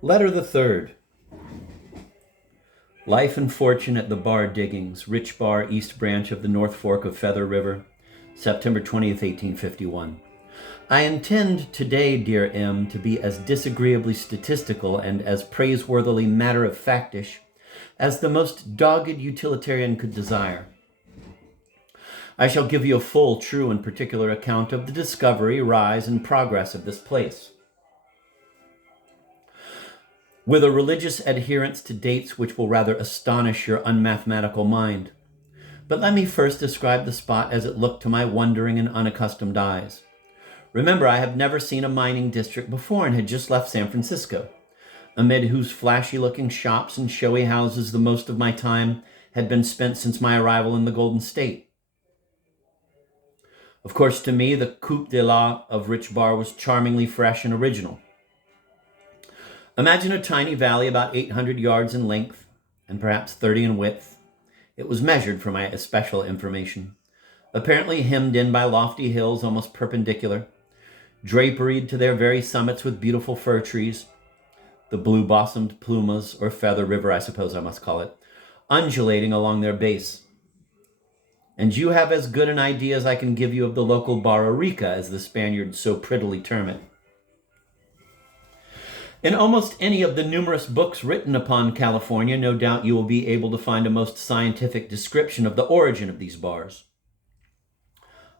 Letter the Third. Life and Fortune at the Bar Diggings, Rich Bar, East Branch of the North Fork of Feather River, September 20th, 1851. I intend today, dear M., to be as disagreeably statistical and as praiseworthily matter-of-factish as the most dogged utilitarian could desire. I shall give you a full, true, and particular account of the discovery, rise, and progress of this place, with a religious adherence to dates which will rather astonish your unmathematical mind. But let me first describe the spot as it looked to my wondering and unaccustomed eyes. Remember, I have never seen a mining district before and had just left San Francisco, amid whose flashy-looking shops and showy houses the most of my time had been spent since my arrival in the Golden State. Of course, to me, the coup d'état of Rich Bar was charmingly fresh and original. Imagine a tiny valley about 800 yards in length and perhaps 30 in width. It was measured for my especial information. Apparently hemmed in by lofty hills almost perpendicular, draperied to their very summits with beautiful fir trees, the blue-bossomed plumas, or Feather River, I suppose I must call it, undulating along their base. And you have as good an idea as I can give you of the local Barra as the Spaniards so prettily term it. In almost any of the numerous books written upon California, no doubt you will be able to find a most scientific description of the origin of these bars.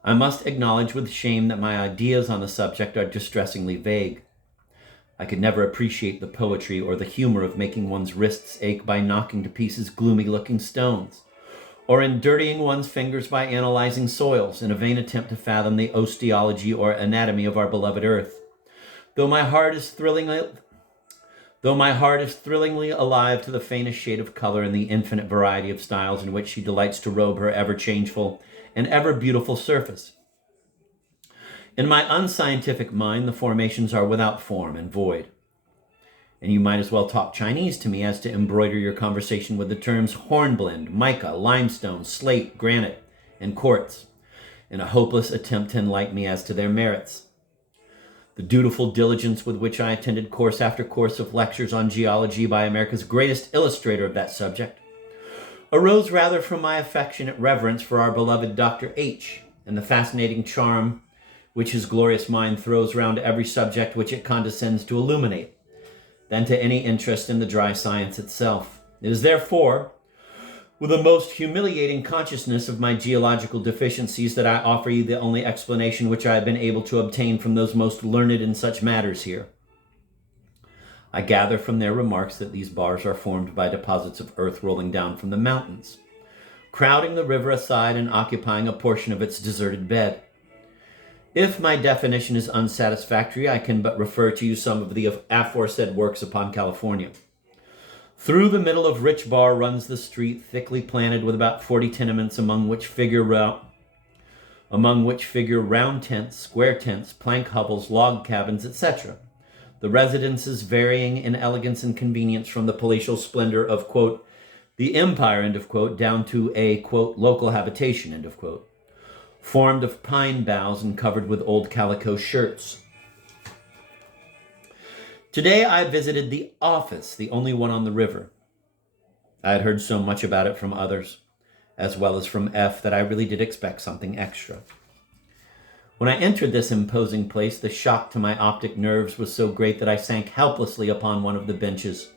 I must acknowledge with shame that my ideas on the subject are distressingly vague. I could never appreciate the poetry or the humor of making one's wrists ache by knocking to pieces gloomy-looking stones, or in dirtying one's fingers by analyzing soils in a vain attempt to fathom the osteology or anatomy of our beloved earth. Though my heart is thrillingly alive to the faintest shade of color and the infinite variety of styles in which she delights to robe her ever-changeful and ever-beautiful surface. In my unscientific mind, the formations are without form and void. And you might as well talk Chinese to me as to embroider your conversation with the terms hornblende, mica, limestone, slate, granite, and quartz, in a hopeless attempt to enlighten me as to their merits. The dutiful diligence with which I attended course after course of lectures on geology by America's greatest illustrator of that subject arose rather from my affectionate reverence for our beloved Dr. H. and the fascinating charm which his glorious mind throws round every subject which it condescends to illuminate, than to any interest in the dry science itself. It is therefore with a most humiliating consciousness of my geological deficiencies that I offer you the only explanation which I have been able to obtain from those most learned in such matters here. I gather from their remarks that these bars are formed by deposits of earth rolling down from the mountains, crowding the river aside and occupying a portion of its deserted bed. If my definition is unsatisfactory, I can but refer to you some of the aforesaid works upon California. Through the middle of Rich Bar runs the street, thickly planted with about 40 tenements, among which figure round tents, square tents, plank hovels, log cabins, etc. The residences varying in elegance and convenience from the palatial splendor of, quote, the empire, end of quote, down to a, quote, local habitation, end of quote, formed of pine boughs and covered with old calico shirts. Today I visited the office, the only one on the river. I had heard so much about it from others, as well as from F, that I really did expect something extra. When I entered this imposing place, the shock to my optic nerves was so great that I sank helplessly upon one of the benches,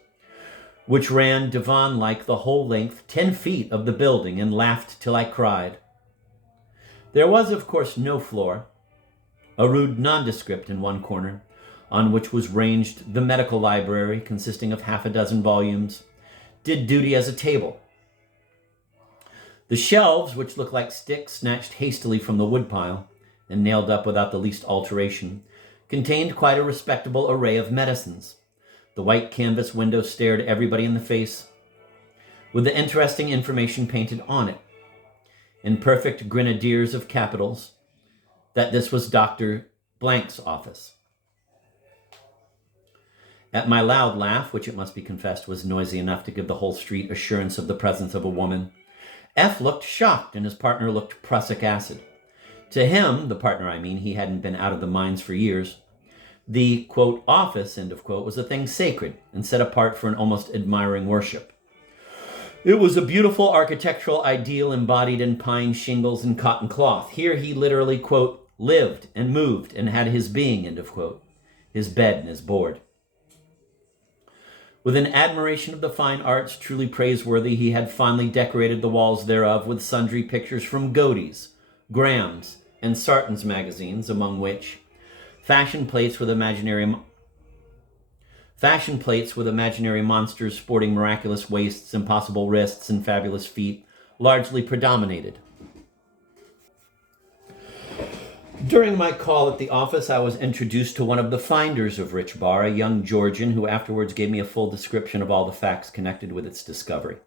which ran divan-like the whole length, 10 feet of the building, and laughed till I cried. There was, of course, no floor. A rude nondescript in one corner, on which was ranged the medical library, consisting of half a dozen volumes, did duty as a table. The shelves, which looked like sticks snatched hastily from the woodpile and nailed up without the least alteration, contained quite a respectable array of medicines. The white canvas window stared everybody in the face, with the interesting information painted on it, in perfect grenadiers of capitals, that this was Dr. Blank's office. At my loud laugh, which it must be confessed was noisy enough to give the whole street assurance of the presence of a woman, F looked shocked and his partner looked prussic acid. To him, the partner I mean, he hadn't been out of the mines for years, the, quote, office, end of quote, was a thing sacred and set apart for an almost admiring worship. It was a beautiful architectural ideal embodied in pine shingles and cotton cloth. Here he literally, quote, lived and moved and had his being, end of quote, his bed and his board. With an admiration of the fine arts truly praiseworthy, he had finally decorated the walls thereof with sundry pictures from Godey's, Graham's, and Sarton's magazines, among which fashion plates with imaginary monsters sporting miraculous waists, impossible wrists, and fabulous feet largely predominated. During my call at the office, I was introduced to one of the finders of Rich Bar, a young Georgian who afterwards gave me a full description of all the facts connected with its discovery.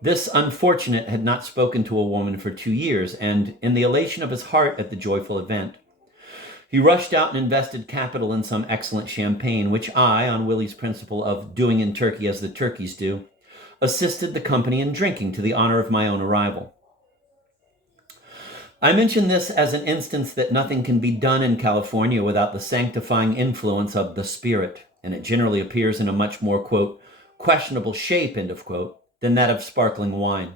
This unfortunate had not spoken to a woman for 2 years, and in the elation of his heart at the joyful event, he rushed out and invested capital in some excellent champagne, which I, on Willie's principle of doing in Turkey as the turkeys do, assisted the company in drinking to the honor of my own arrival. I mention this as an instance that nothing can be done in California without the sanctifying influence of the spirit, and it generally appears in a much more, quote, questionable shape, end of quote, than that of sparkling wine.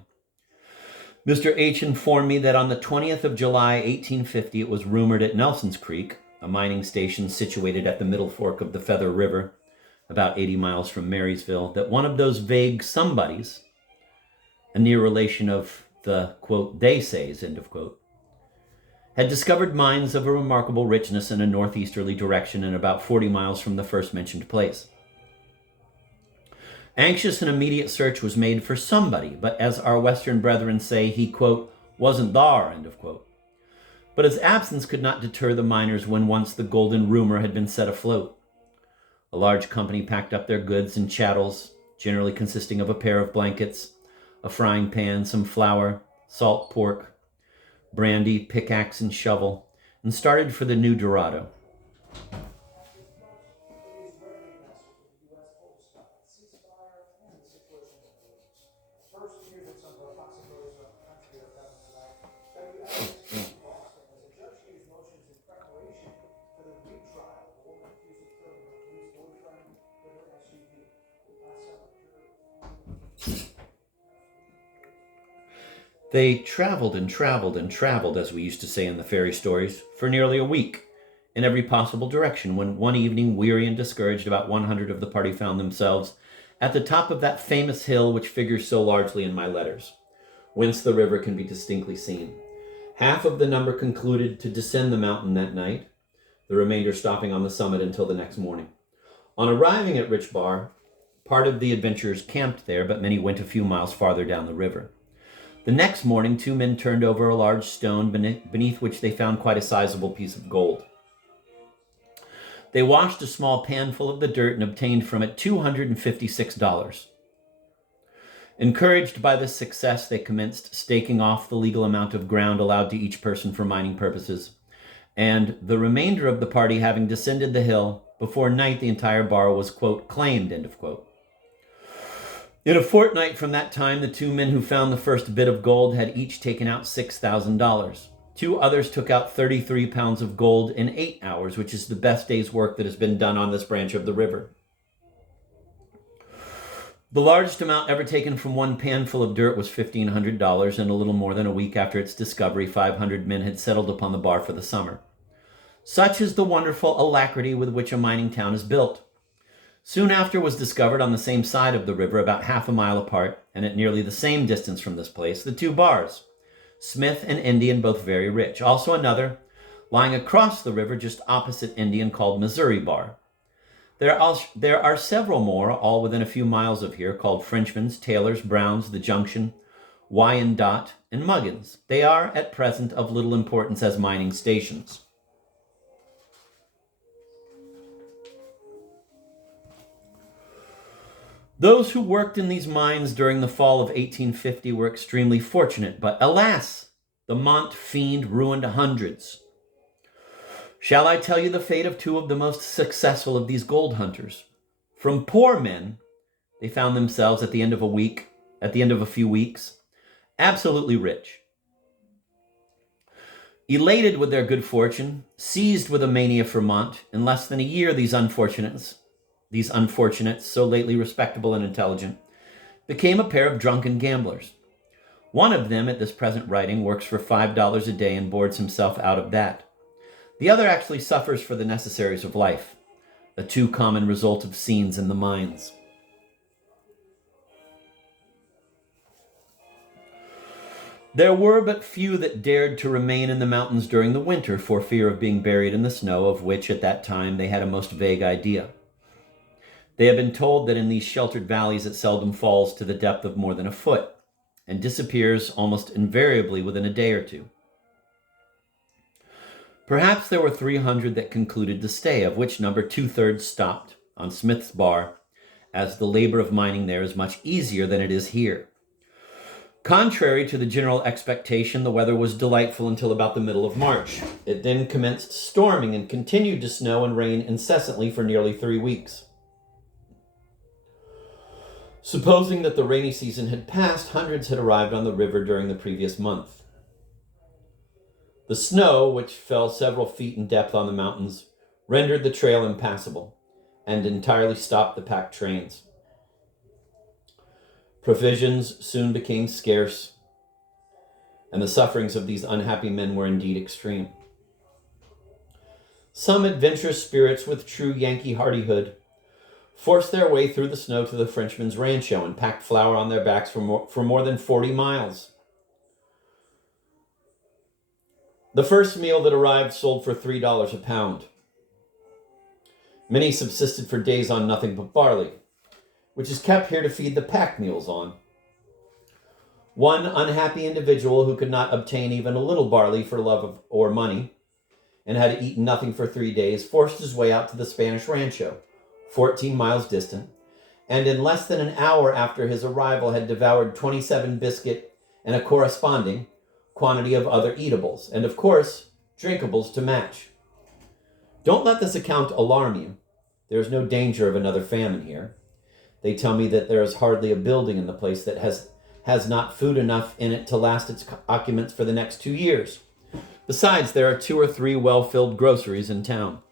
Mr. H. informed me that on the 20th of July, 1850, it was rumored at Nelson's Creek, a mining station situated at the middle fork of the Feather River, about 80 miles from Marysville, that one of those vague somebodies, a near relation of the, quote, they says, end of quote, had discovered mines of a remarkable richness in a northeasterly direction and about 40 miles from the first mentioned place. Anxious and immediate search was made for somebody, but as our Western brethren say, he, quote, wasn't thar, end of quote. But his absence could not deter the miners when once the golden rumor had been set afloat. A large company packed up their goods and chattels, generally consisting of a pair of blankets, a frying pan, some flour, salt pork, brandy, pickaxe, and shovel, and started for the new Dorado. They traveled and traveled and traveled, as we used to say in the fairy stories, for nearly a week, in every possible direction, when one evening, weary and discouraged, about 100 of the party found themselves at the top of that famous hill which figures so largely in my letters, whence the river can be distinctly seen. Half of the number concluded to descend the mountain that night, the remainder stopping on the summit until the next morning. On arriving at Rich Bar, part of the adventurers camped there, but many went a few miles farther down the river. The next morning, 2 men turned over a large stone beneath which they found quite a sizable piece of gold. They washed a small pan full of the dirt and obtained from it $256. Encouraged by this success, they commenced staking off the legal amount of ground allowed to each person for mining purposes, and the remainder of the party having descended the hill, before night the entire bar was, quote, claimed, end of quote. In a fortnight from that time, the 2 men who found the first bit of gold had each taken out $6,000. 2 others took out 33 pounds of gold in 8 hours, which is the best day's work that has been done on this branch of the river. The largest amount ever taken from one panful of dirt was $1,500, and a little more than a week after its discovery, 500 men had settled upon the bar for the summer. Such is the wonderful alacrity with which a mining town is built. Soon after was discovered on the same side of the river, about half a mile apart, and at nearly the same distance from this place, the 2 bars, Smith and Indian, both very rich. Also another, lying across the river just opposite Indian, called Missouri Bar. There are several more, all within a few miles of here, called Frenchman's, Taylor's, Brown's, The Junction, Wyandotte, and Muggins. They are, at present, of little importance as mining stations. Those who worked in these mines during the fall of 1850 were extremely fortunate, but alas, the Mont fiend ruined hundreds. Shall I tell you the fate of 2 of the most successful of these gold hunters? From poor men, they found themselves at the end of a few weeks, absolutely rich. Elated with their good fortune, seized with a mania for Mont, in less than a year these unfortunates, so lately respectable and intelligent, became a pair of drunken gamblers. One of them, at this present writing, works for $5 a day and boards himself out of that. The other actually suffers for the necessaries of life, a too common result of scenes in the mines. There were but few that dared to remain in the mountains during the winter for fear of being buried in the snow, of which at that time they had a most vague idea. They had been told that in these sheltered valleys it seldom falls to the depth of more than a foot, and disappears almost invariably within a day or two. Perhaps there were 300 that concluded to stay, of which number 2/3 stopped on Smith's Bar, as the labor of mining there is much easier than it is here. Contrary to the general expectation, the weather was delightful until about the middle of March. It then commenced storming and continued to snow and rain incessantly for nearly 3 weeks. Supposing that the rainy season had passed, hundreds had arrived on the river during the previous month. The snow, which fell several feet in depth on the mountains, rendered the trail impassable and entirely stopped the packed trains. Provisions soon became scarce, and the sufferings of these unhappy men were indeed extreme. Some adventurous spirits with true Yankee hardihood forced their way through the snow to the Frenchman's rancho and packed flour on their backs for more than 40 miles. The first meal that arrived sold for $3 a pound. Many subsisted for days on nothing but barley, which is kept here to feed the pack mules on. One unhappy individual who could not obtain even a little barley for love of or money, and had eaten nothing for 3 days, forced his way out to the Spanish rancho, 14 miles distant, and in less than an hour after his arrival had devoured 27 biscuit and a corresponding quantity of other eatables, and of course, drinkables to match. Don't let this account alarm you. There is no danger of another famine here. They tell me that there is hardly a building in the place that has not food enough in it to last its occupants for the next 2 years. Besides, there are 2 or 3 well-filled groceries in town.